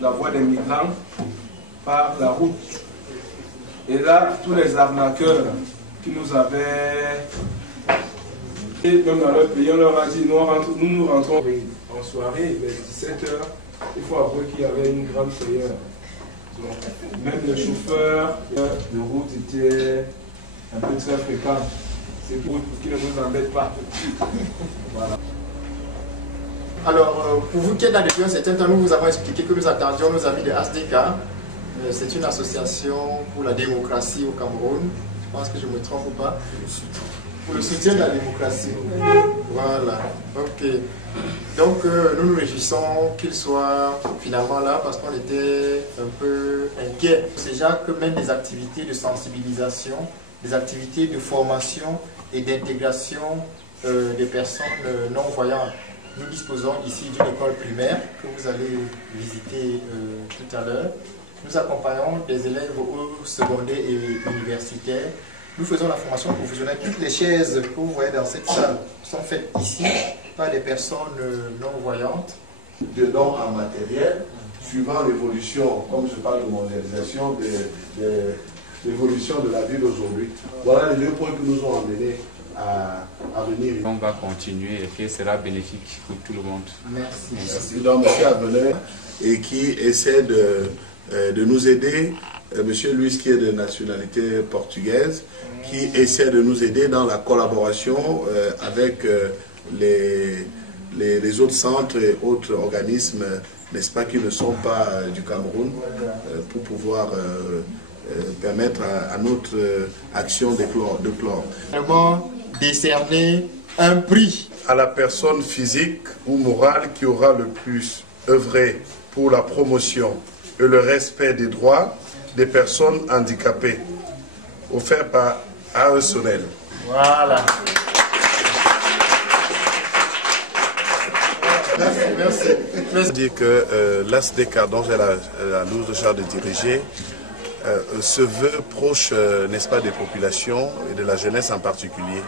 la voie des migrants par la route. Et là, tous les arnaqueurs qui nous avaient... Et même dans leur pays, on leur a dit, nous rentrons en soirée vers 17 h. Il faut avouer qu'il y avait une grande frayeur. Même le chauffeur de route était un peu très fréquent. C'est pour qu'il ne nous embête pas. Voilà. Alors, pour vous qui êtes là depuis un certain temps, nous vous avons expliqué que nous attendions nos amis de ASDK. C'est une association pour la démocratie au Cameroun. Je pense que je ne me trompe pas. Pour le soutien de la démocratie. Voilà. Ok. Donc, nous nous réjouissons qu'ils soient finalement là parce qu'on était un peu inquiets. C'est déjà que même des activités de sensibilisation, des activités de formation et d'intégration des personnes non-voyantes. Nous disposons ici d'une école primaire que vous allez visiter tout à l'heure. Nous accompagnons des élèves au secondaire et universitaires. Nous faisons la formation professionnelle. Toutes les chaises que vous voyez dans cette salle sont faites ici par des personnes non-voyantes. De dons en matériel, suivant l'évolution, comme je parle de mondialisation, l'évolution de la vie d'aujourd'hui. Voilà les deux points qui nous ont amenés à venir. On va continuer et que sera bénéfique pour tout le monde. Merci. Merci. Donc, M. Abelin, et qui essaie de nous aider, M. Luis qui est de nationalité portugaise, qui essaie de nous aider dans la collaboration avec les autres centres et autres organismes, n'est-ce pas, qui ne sont pas du Cameroun, pour pouvoir permettre à notre action de clore. Vraiment décerner un prix à la personne physique ou morale qui aura le plus œuvré pour la promotion et le respect des droits des personnes handicapées, offert par AESONEL. Voilà. Merci. Je dis que l'ASDK, dont j'ai la lourde charge de diriger, se veut proche, n'est-ce pas, des populations et de la jeunesse en particulier.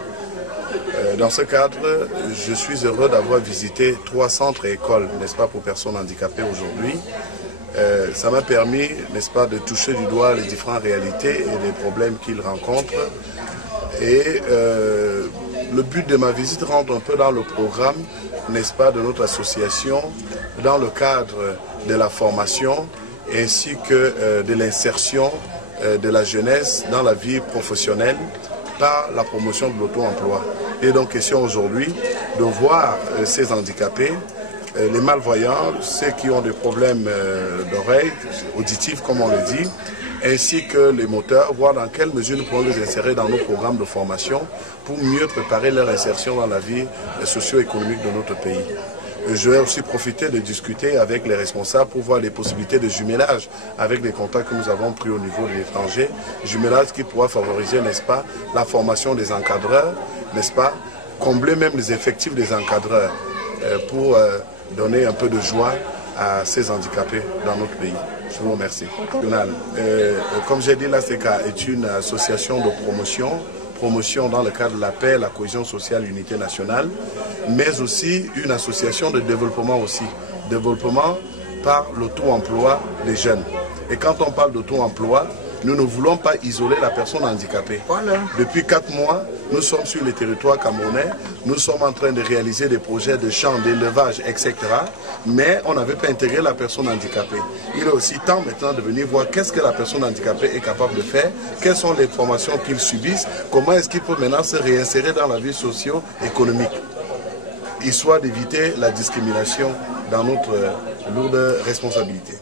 Dans ce cadre, je suis heureux d'avoir visité 3 centres et écoles, n'est-ce pas, pour personnes handicapées aujourd'hui. Ça m'a permis, n'est-ce pas, de toucher du doigt les différentes réalités et les problèmes qu'ils rencontrent. Et le but de ma visite rentre un peu dans le programme, n'est-ce pas, de notre association, dans le cadre de la formation ainsi que de l'insertion de la jeunesse dans la vie professionnelle par la promotion de l'auto-emploi. Il est donc question aujourd'hui de voir ces handicapés, les malvoyants, ceux qui ont des problèmes d'oreilles, auditifs comme on le dit, ainsi que les moteurs, voir dans quelle mesure nous pouvons les insérer dans nos programmes de formation pour mieux préparer leur insertion dans la vie socio-économique de notre pays. Je vais aussi profiter de discuter avec les responsables pour voir les possibilités de jumelage avec les contacts que nous avons pris au niveau de l'étranger. Jumelage qui pourra favoriser, n'est-ce pas, la formation des encadreurs, n'est-ce pas, combler même les effectifs des encadreurs pour donner un peu de joie à ces handicapés dans notre pays. Je vous remercie. Comme j'ai dit, l'ASDK est une association de promotion dans le cadre de la paix, la cohésion sociale, l'unité nationale, mais aussi une association de développement aussi. Développement par l'auto-emploi des jeunes. Et quand on parle d'auto-emploi, nous ne voulons pas isoler la personne handicapée. Voilà. Depuis 4 mois, nous sommes sur le territoire camerounais, nous sommes en train de réaliser des projets de champs, d'élevage, etc. Mais on n'avait pas intégré la personne handicapée. Il est aussi temps maintenant de venir voir qu'est-ce que la personne handicapée est capable de faire, quelles sont les formations qu'il subisse, comment est-ce qu'il peut maintenant se réinsérer dans la vie socio-économique, histoire d'éviter la discrimination dans notre lourde responsabilité.